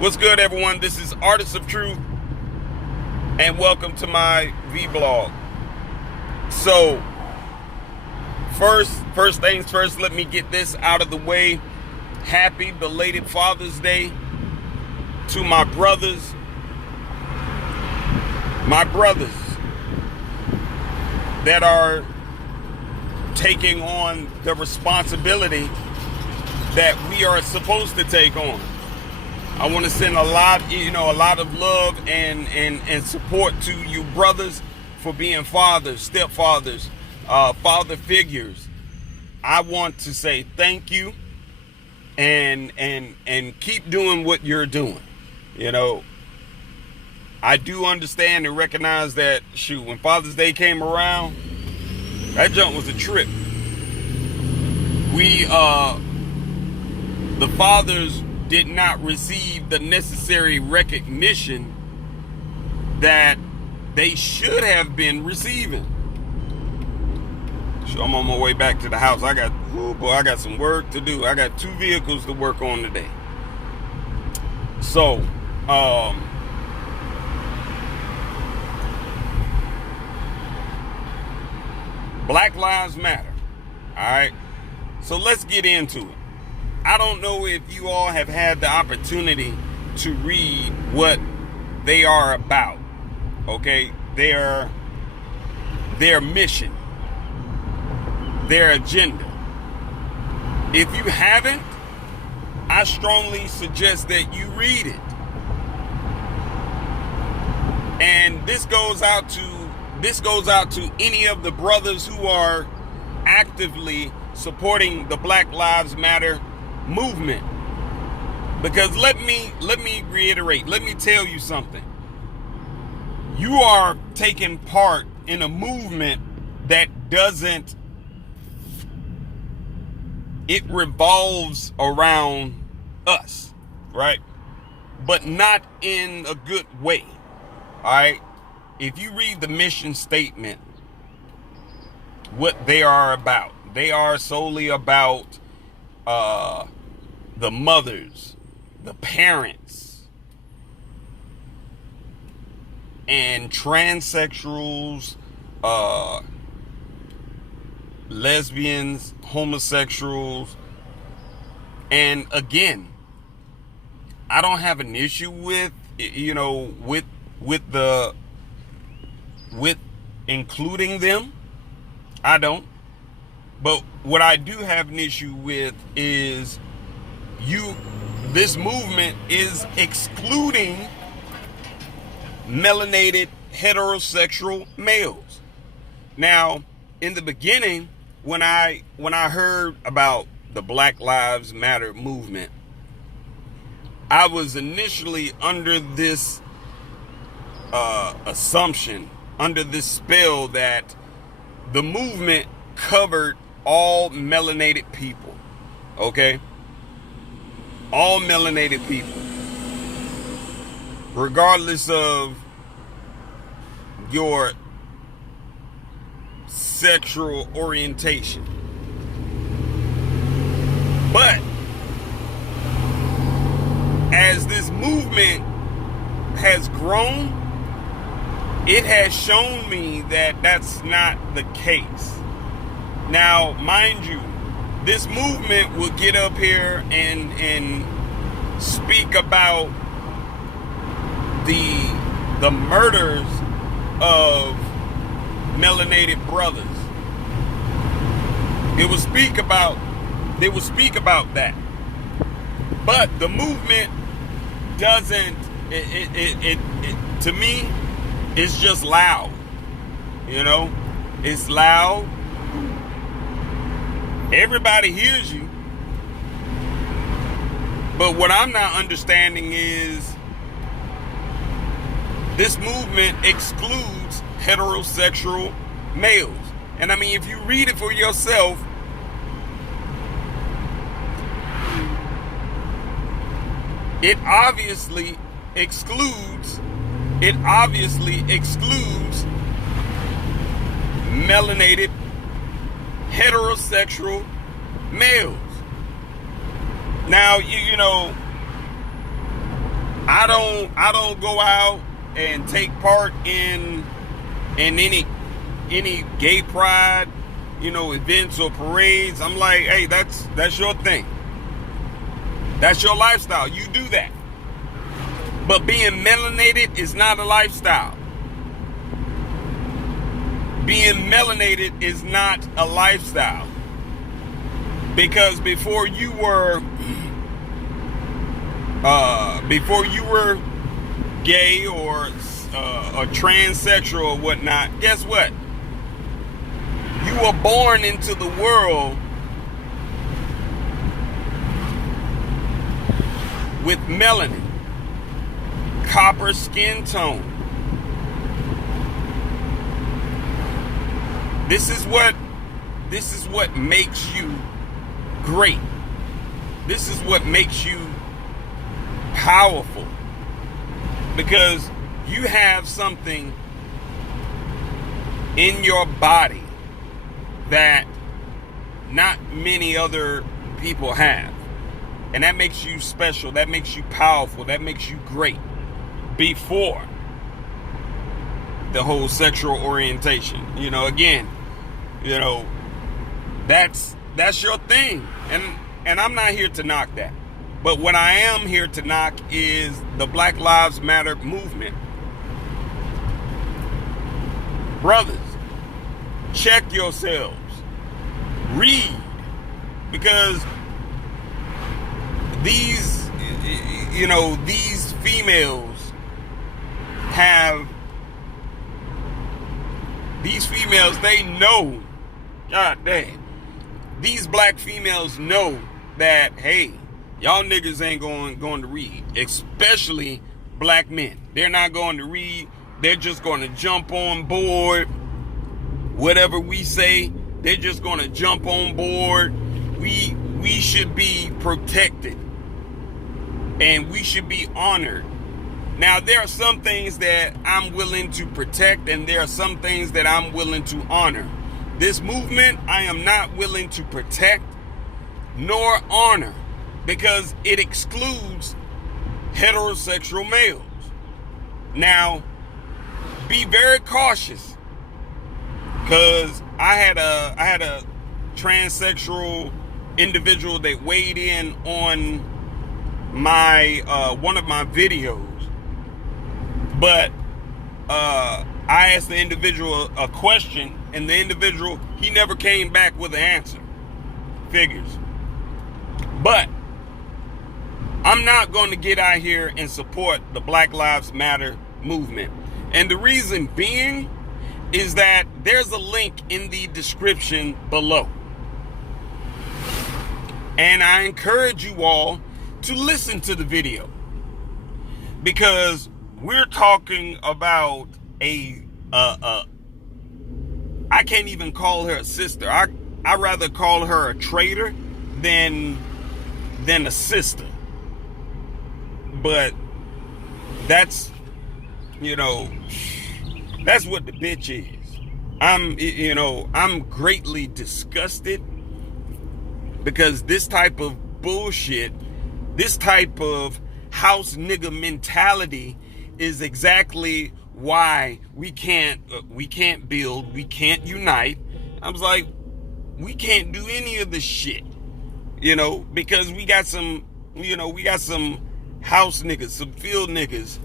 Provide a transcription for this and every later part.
What's good, everyone? This is Artists of Truth, and welcome to my vlog. So, first things first, let me get this out of the way. Happy belated Father's Day to my brothers that are taking on the responsibility that we are supposed to take on. I want to send a lot of love and support to you brothers for being fathers, stepfathers, father figures. I want to say thank you and keep doing what you're doing. You know, I do understand and recognize that when Father's Day came around, that junk was a trip. The fathers did not receive the necessary recognition that they should have been receiving. So I'm on my way back to the house. I got some work to do. I got 2 vehicles to work on today. So, Black Lives Matter. All right. So let's get into it. I don't know if you all have had the opportunity to read what they are about. Okay? Their mission, their agenda. If you haven't, I strongly suggest that you read it. And this goes out to any of the brothers who are actively supporting the Black Lives Matter movement. Because let me reiterate, let me tell you something. You are taking part in a movement that it revolves around us, right? But not in a good way. All right? If you read the mission statement, what they are about, they are solely about the mothers, the parents, and transsexuals, lesbians, homosexuals. And again, I don't have an issue with including them. I don't. But what I do have an issue with is this movement is excluding melanated heterosexual males. Now, in the beginning, when I heard about the Black Lives Matter movement, I was initially under this assumption, under this spell that the movement covered all melanated people. Okay? All melanated people, regardless of your sexual orientation. But as this movement has grown, it has shown me that that's not the case. Now, mind you, this movement will get up here and speak about the murders of melanated brothers. They will speak about that. But the movement doesn't, it to me, it's just loud. You know? It's loud. Everybody hears you. But what I'm not understanding is this movement excludes heterosexual males. And I mean, if you read it for yourself, it obviously excludes melanated heterosexual males. Now, you know, I don't go out and take part in any gay pride, events or parades. I'm like, hey, that's your thing. That's your lifestyle. You do that. But being melanated is not a lifestyle. Being melanated is not a lifestyle. Because before you were gay or a transsexual or whatnot, guess what? You were born into the world with melanin, copper skin tone. This is what makes you great. This is what makes you powerful, because you have something in your body that not many other people have, and that makes you special, that makes you powerful, that makes you great before the whole sexual orientation. Again, that's your thing, and I'm not here to knock that. But what I am here to knock is the Black Lives Matter movement. Brothers, check yourselves. Read. Because these females they know, God damn, these black females know that, hey, y'all niggas ain't going to read, especially black men. They're not going to read. They're just going to jump on board. Whatever we say, they're just going to jump on board. We should be protected, and we should be honored. Now, there are some things that I'm willing to protect, and there are some things that I'm willing to honor. This movement, I am not willing to protect nor honor, because it excludes heterosexual males. Now, be very cautious, because I had a transsexual individual that weighed in on my one of my videos, but I asked the individual a question, and the individual, he never came back with an answer. Figures. But I'm not going to get out here and support the Black Lives Matter movement. And the reason being is that there's a link in the description below. And I encourage you all to listen to the video, because we're talking about I can't even call her a sister. I rather call her a traitor than a sister. But that's that's what the bitch is. I'm greatly disgusted, because this type of bullshit, this type of house nigga mentality is exactly why we can't build, we can't unite. I was like, we can't do any of this shit, because we got some house niggas, some field niggas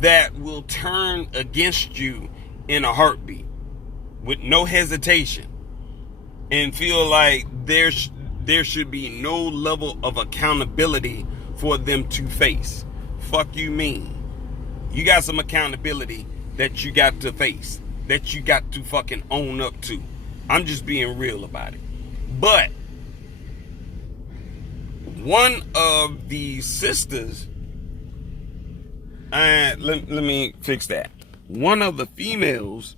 that will turn against you in a heartbeat with no hesitation, and feel like there should be no level of accountability for them to face. Fuck you mean? You got some accountability that you got to face, that you got to fucking own up to. I'm just being real about it. But one of the sisters, let me fix that. One of the females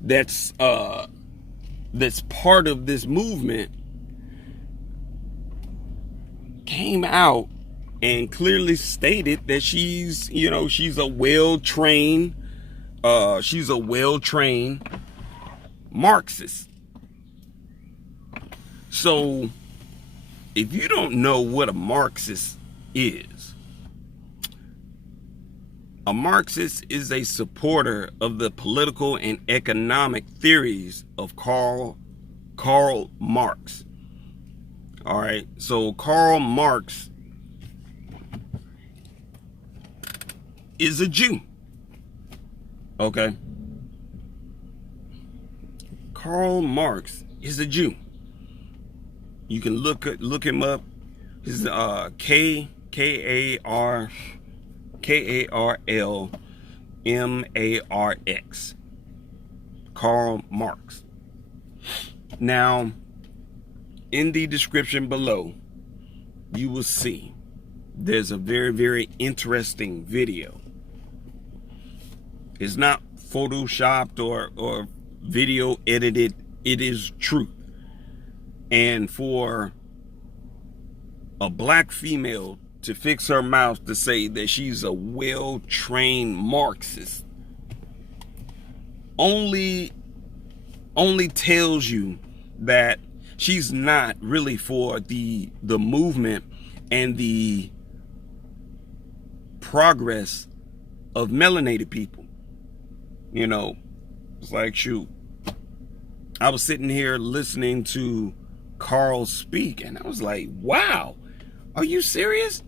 that's part of this movement came out and clearly stated that she's a well-trained Marxist. So if you don't know what a Marxist is, A Marxist is a supporter of the political and economic theories of Karl Marx. All right, so Karl Marx is a Jew. Okay. Karl Marx is a Jew. You can look him up. His Karlmarx. Karl Marx. Now, in the description below, you will see there's a very, very interesting video. It's not photoshopped or video edited. It is truth. And for a black female to fix her mouth to say that she's a well-trained Marxist only tells you that she's not really for the movement and the progress of melanated people. You know, it's like, shoot, I was sitting here listening to Carl speak, and I was like, wow, are you serious?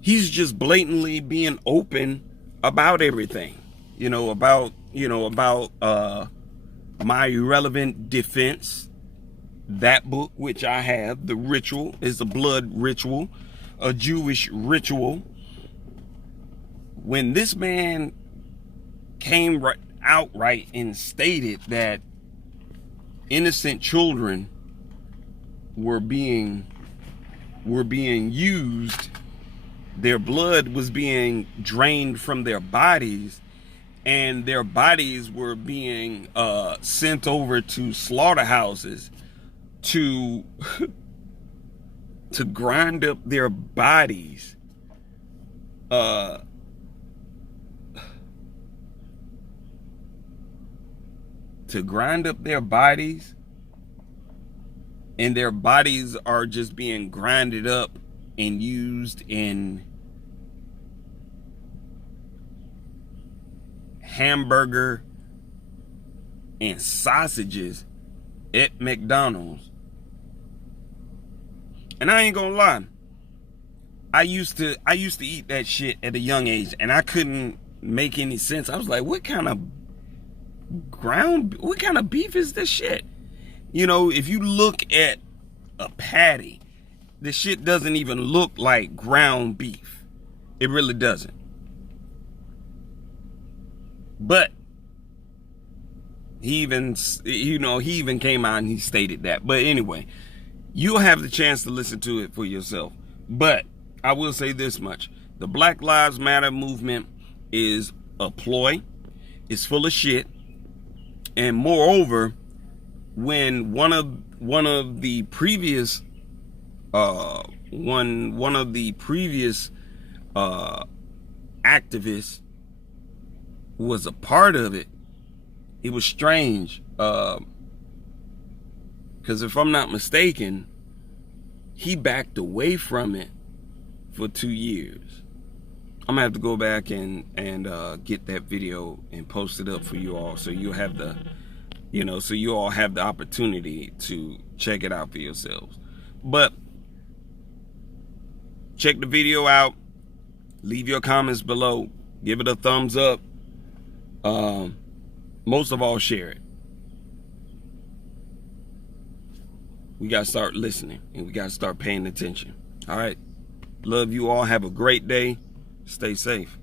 He's just blatantly being open about everything, about my irrelevant defense. That book, which I have, The Ritual, is a blood ritual, a Jewish ritual. When this man came outright and stated that innocent children were being used, their blood was being drained from their bodies, and their bodies were being sent over to slaughterhouses to grind up their bodies, and their bodies are just being grinded up and used in hamburger and sausages at McDonald's. And I ain't gonna lie, I used to eat that shit at a young age, and I couldn't make any sense. I was like, what kind of beef is this shit? If you look at a patty, the shit doesn't even look like ground beef. It really doesn't. But he even came out and he stated that. But anyway, you'll have the chance to listen to it for yourself. But I will say this much: the Black Lives Matter movement is a ploy. It's full of shit. And moreover, when one of the previous activists was a part of it, it was strange. Because if I'm not mistaken, he backed away from it for 2 years. I'm gonna have to go back and get that video and post it up for you all, so you have you all have the opportunity to check it out for yourselves. But check the video out. Leave your comments below. Give it a thumbs up. Most of all, share it. We gotta start listening, and we gotta start paying attention. All right. Love you all. Have a great day. Stay safe.